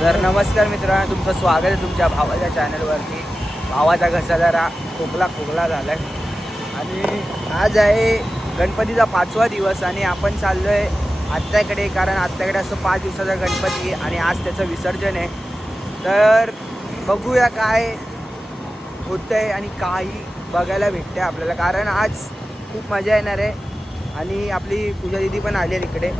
तर नमस्कार मित्रांनो, तुमचं स्वागत आहे तुमच्या भावाच्या चॅनलवरती. भावाचा घसा जरा खोकला झाला आहे आणि आज आहे गणपतीचा 5वा दिवस आणि आपण चाललो आहे आत्याकडे, कारण आत्याकडे असं 5 दिवसाचा गणपती आणि आज त्याचं विसर्जन आहे. तर बघूया काय होतं आहे आणि काही बघायला भेटते आपल्याला, कारण आज खूप मजा येणार आहे. आणि आपली पूजा दिदी पण आली आहे तिकडे,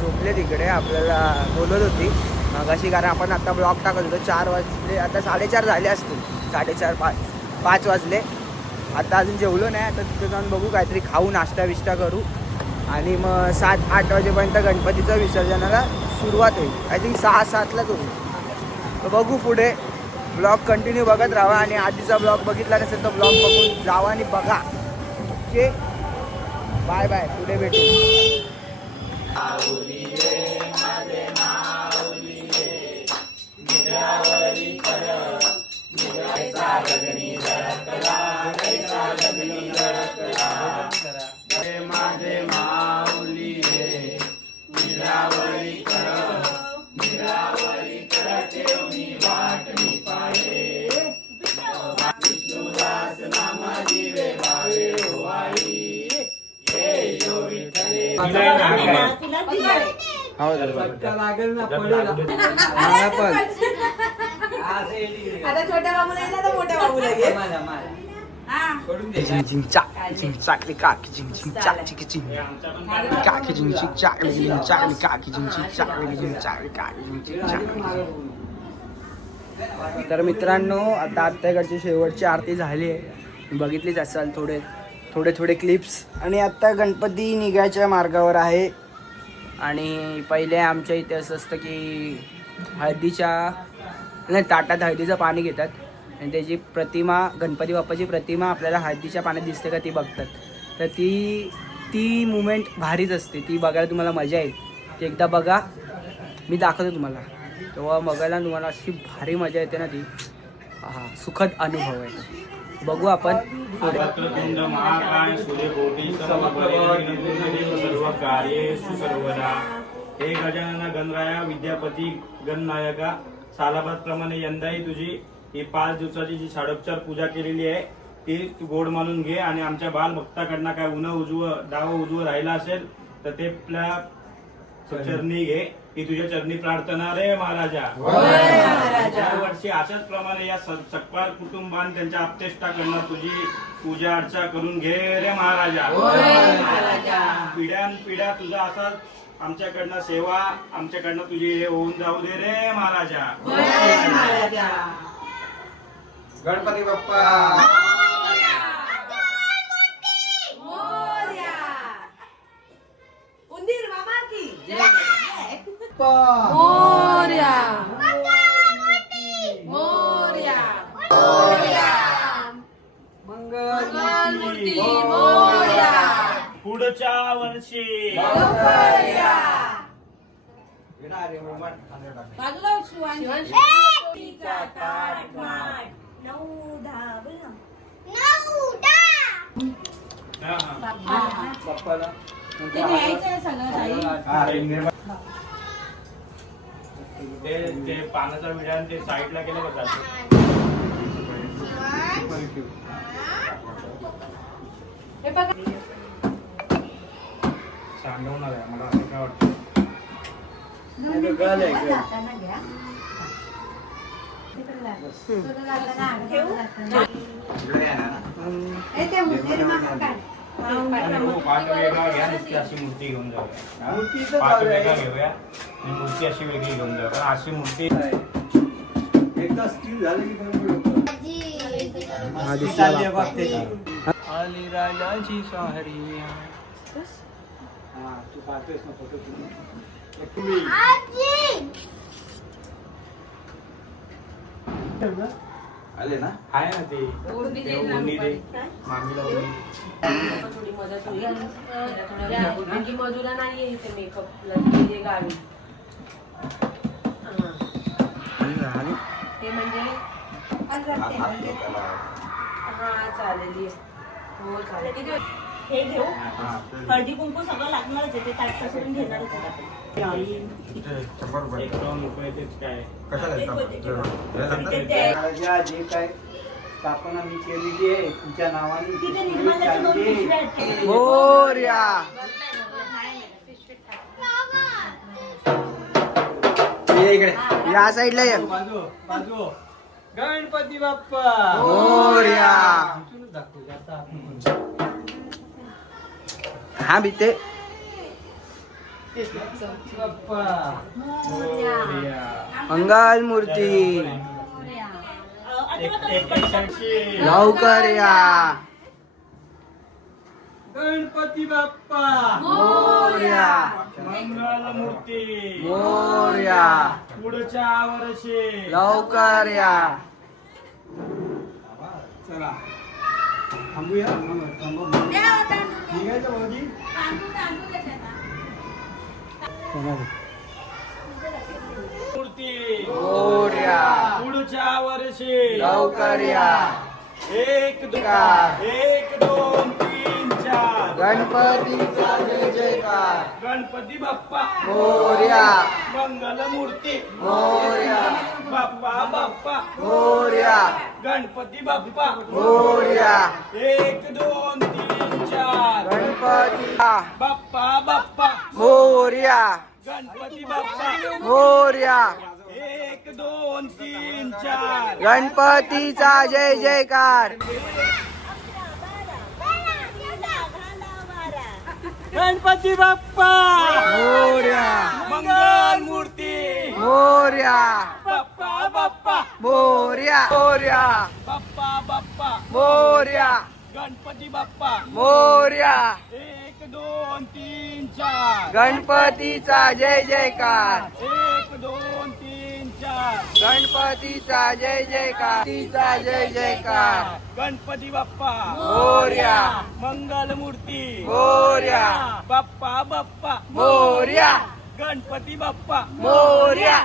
झोपले तिकडे, आपल्याला बोलत होती मगाशी, कारण आपण आता ब्लॉग टाकत होतो. 4 वाजले, आता 4:30 झाले असतील, 4:30 5 वाजले. आता अजून जेवलो नाही, आता तिथे जाऊन बघू, काहीतरी खाऊ, नाश्ता विष्टा करू आणि मग 7-8 वाजेपर्यंत गणपतीचं विसर्जनाला सुरुवात होईल. आय थिंक 6-7लाच होईल. तर बघू पुढे. ब्लॉग कंटिन्यू बघत राहा आणि आधीचा ब्लॉग बघितला नसेल तर ब्लॉग बघून जावा आणि बघा. ओके, बाय बाय, पुढे भेटू. लागेल ना पडेल मला पण. आता छोट्या बाबूला येईल तर मोठ्या बाबूला घे. तर मित्रांनो, आता आत्याकडची शेवटची आरती झाली आहे, बघितलीच असाल थोडे क्लिप्स. आणि आता गणपती निघायच्या मार्गावर आहे. आणि पहिले आमच्या इथे असं असतं की ताटात हळदीचं पाणी घेतात आणि त्याची प्रतिमा, गणपती बाप्पाची प्रतिमा आपल्याला हळदीच्या पाण्यात दिसते का ती बघतात. तर ती मुमेंट भारीच असते, ती बघायला तुम्हाला मजा येईल. ती एकदा बघा, मी दाखवतो तुम्हाला, तेव्हा बघायला तुम्हाला अशी भारी मजा येते ना ती. सुखद अनुभव आहे. बघू आपण पुढे. हे गजानना गणराया विद्यापती गणनायका, सालाबाद प्रमाणे यंदाही तुझी ही 5 दिवसाची जी षडोपचार पूजा केलेली आहे ती तू गोड मानून घे. आणि आमच्या बाल भक्ताकडनं काय डाव उजवं राहिला असेल तर ते आपल्या चरणी घे. ही तुझ्या चरणी प्रार्थना रे महाराजा. यावर्षी अशाच प्रमाणे या सकपाल कुटुंबान त्यांच्या आप्तेष्टाकडनं तुझी पूजा अर्चा करून घे रे महाराजा. पिढ्यानपिढ्या तुझा असाच आमच्याकडनं सेवा, आमच्याकडनं तुझी हे होऊन जाऊ दे रे महाराजा. गणपती बाप्पा उंदीर मामा की मोरया मोरया मंगलमूर्ती मोरया पुढच्या वर्षी बाजूला शिवांशीचा ताट माट 9-10 बोल ना. बाप्पाला ते न्यायचं सगळं ते पानाचा विडा ते साईडला गेलं का हे बघा, सांगवणार आहे मला असं काय वाटतं. पाठ वेगळा घ्या, नुसती अशी मूर्ती घेऊन जाऊया. पाठ वेगळा घेऊया आणि मूर्ती अशी वेगळी घेऊन जाऊया, कारण अशी मूर्ती एकदा स्टील झालं की आली राजाची साहरी. तू पाहतोयस ना फोटो आले ना. आहे ना ते उन्नी दे मामीला उन्नी. थोडी मदत होईल. आणखी मधुरा नाही इथे मेकअपला गावी. ते म्हणजे हा चालेल. हो चालेल. हे घेऊ हळदी कुंकू सगळं लागणारच आहे ते ताट करून घेणारच आहे आपण. एक 2 रुपये तेच काय जे काय स्थापना मी केलेली आहे तुमच्या नावाने तिथे निर्माल्याच्या 2 पिशव्या आहेत केलेल्या. मोरया ये इकडे या साईडला ये बाजू बाजू गणपती बाप्पा मोरया हा भीते बाप्पा मंगल मूर्ती लवकर या गणपती बाप्पा मोरया मंगल मूर्ती मोरया पुढच्या वर्षी लवकर या चला थांबूया निघायचं भाऊजी मूर्ती मोरया पुढच्या वर्षी लवकर या 1 2 3 4 गणपतीचा जय जयकार गणपती बाप्पा मोरया मंगल मूर्ती मोरया बाप्पा बाप्पा मोरया गणपती बाप्पा मोरया 1 2 3 4 गणपती बाप्पा बाप्पा मोरया गणपती बाप्पा मोरया 1 2 3 4 गणपतीचा जय जयकार गणपती बाप्पा मोरया मंगल मूर्ती मोरया बाप्पा बाप्पा मोरया मोरया बाप्पा बाप्पा मोरया गणपती बाप्पा मोरया 1 2 3 4 गणपतीचा जय जयकार 1 2 3 4 गणपतीचा जय जयकार तिचा जय जयकार गणपती बाप्पा मोरया मंगल मूर्ती मोरया बाप्पा बाप्पा मोरया गणपती बाप्पा मोरया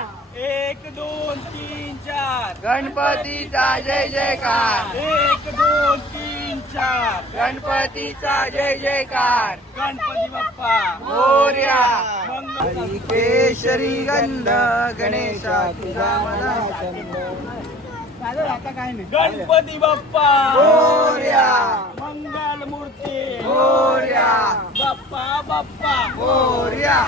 1 2 3 4 गणपतीचा जय जयकार 1 2 3 4 गणपतीचा जय जयकार गणपती बाप्पा मोरया मंगल केशरी गंध गणेशा तुझा मला गणपती बाप्पा मोरया मंगल मूर्ती मोरया बाप्पा बाप्पा मोरया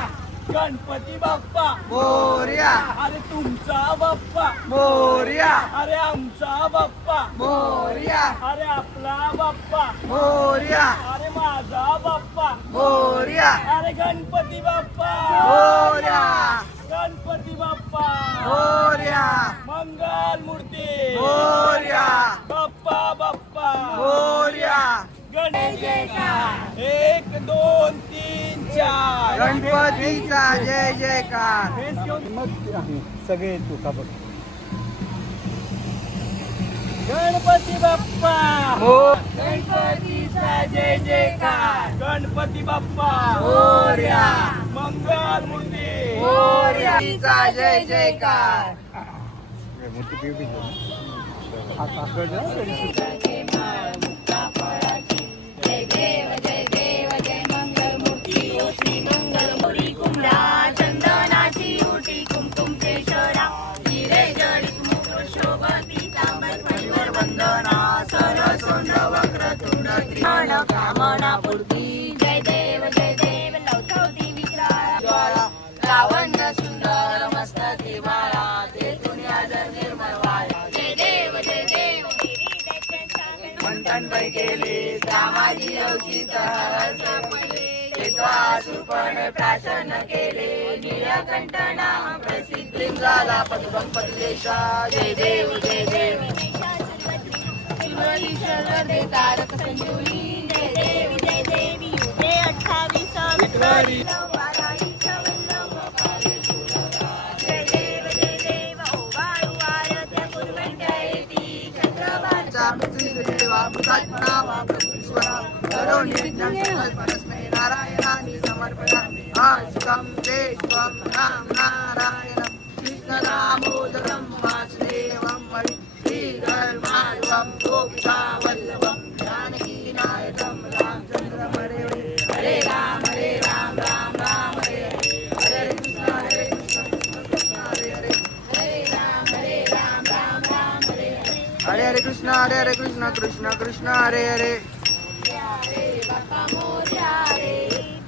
गणपती बाप्पा मोरया अरे तुमचा बाप्पा मोरया अरे आमचा बाप्पा मोरया अरे आपला बाप्पा मोरया अरे माझा बाप्पा मोरया अरे गणपती बाप्पा मोरया गणपती बाप्पा मोरया मंगल मूर्ती मोरया बाप्पा बाप्पा मोरया गणेश 1 2 3 4 गणपतीचा जय जयकार सगळे तुका बघ गणपती बाप्पा गणपतीचा जय जयकार गणपती बाप्पा मोरया मंगल मूर्ती मोरयाचा जय जयकार चंदनाची उटी कुमकुम केशरा हिरे जडित मुकुट शोभती तांबर परिवर वंदना सरसोंड वक्रतुंड त्रिकोण कामना पूर्ती जय देव लवथवती विक्राळ लावण्य सुंदर मस्तकी माळा तेथून आदर निर्मळ वाया जय देव मंथन पै केले रामाजी अवचित सुपर्ण प्राशन केले नीलकंठना प्रसिद्धी झाला पदपंपदेशा जय देव शिवली तारक संजुली जय देव युगे 28 विक्टोरी जय देव ओवाळू आरत्या पूर्वंट येती चंद्रभागा नारायणानि समर्पयामि आस्तं देवं राम नारायणं कृष्णदामोदरं वासुदेवं हरि श्रीधर्मार्वं गोपिकावल्लभं जानकीनायकं रामचन्द्रं हरे कृष्ण हरे हरे कृष्ण कृष्ण कृष्ण हरे हरे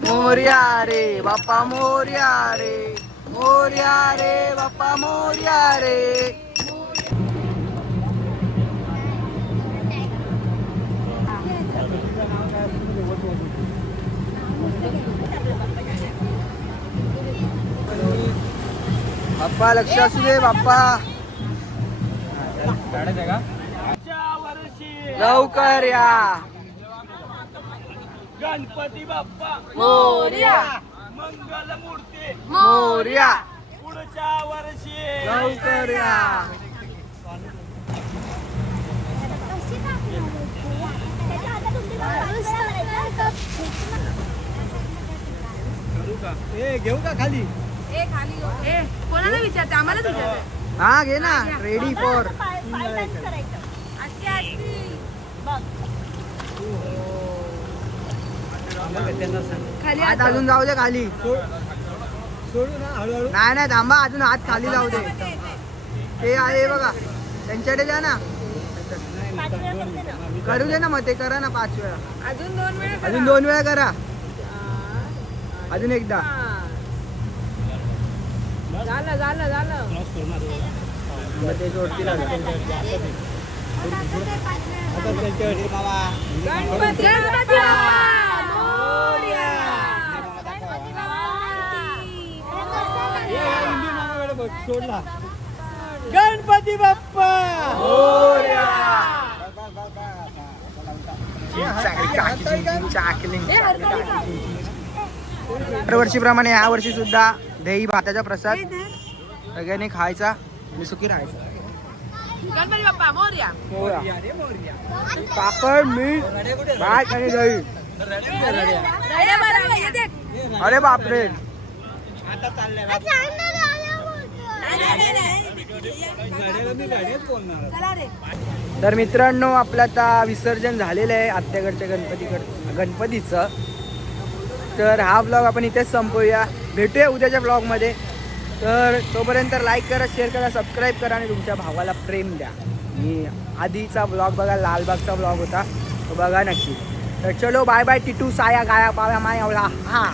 मोरया रे बाप्पा मोरया रे मोरया रे बाप्पा मोरया रे. बाप्पा लक्ष असू दे बाप्पा. लवकर या गणपती बाप्पा मोरया मंगल मूर्ती मोरया पुढच्या वर्षी लवकर या. घेऊ का खाली? कोणाला विचारते आम्हालाच विचारते. हा घे ना रेडी फॉर. खाली हात अजून जाऊ दे खाली. सोडू ना हळूहळू. नाही नाही थांबा अजून हात खाली जाऊ दे. ते आहे बघा त्यांच्याकडे द्या ना. करू दे ना मग ते करा ना 5 वेळा. अजून 2 वेळा अजून 2 वेळा करा. अजून एकदा. झालं झालं झालं. मग ते सोडतील आता. आता त्यांच्याकडे बाबा. गणपती बाप्पा मोरया. हिंदी नावाकडे बघ, सोडला. गणपती बाप्पा. दरवर्षीप्रमाणे या वर्षी सुद्धा दही भाताचा प्रसाद सगळ्यांनी खायचा आणि सुखी राहायचा. गणपती बाप्पा मोरया. काकड मीठ भात आणि दही. अरे बापरे. तर मित्रांनो आपलं आता विसर्जन झालेलं आहे आत्याकडच्या गणपतीचं. तर हा ब्लॉग आपण इथेच संपवूया. भेटूया उद्याच्या ब्लॉगमध्ये. तर तोपर्यंत लाईक करा, शेअर करा, सबस्क्राईब करा आणि तुमच्या भावाला प्रेम द्या. मी आधीचा ब्लॉग बघा, लालबागचा ब्लॉग होता तो बघा नक्की. तर चलो बाय बाय टिटू साया गाया पाव्या माय आवला. हा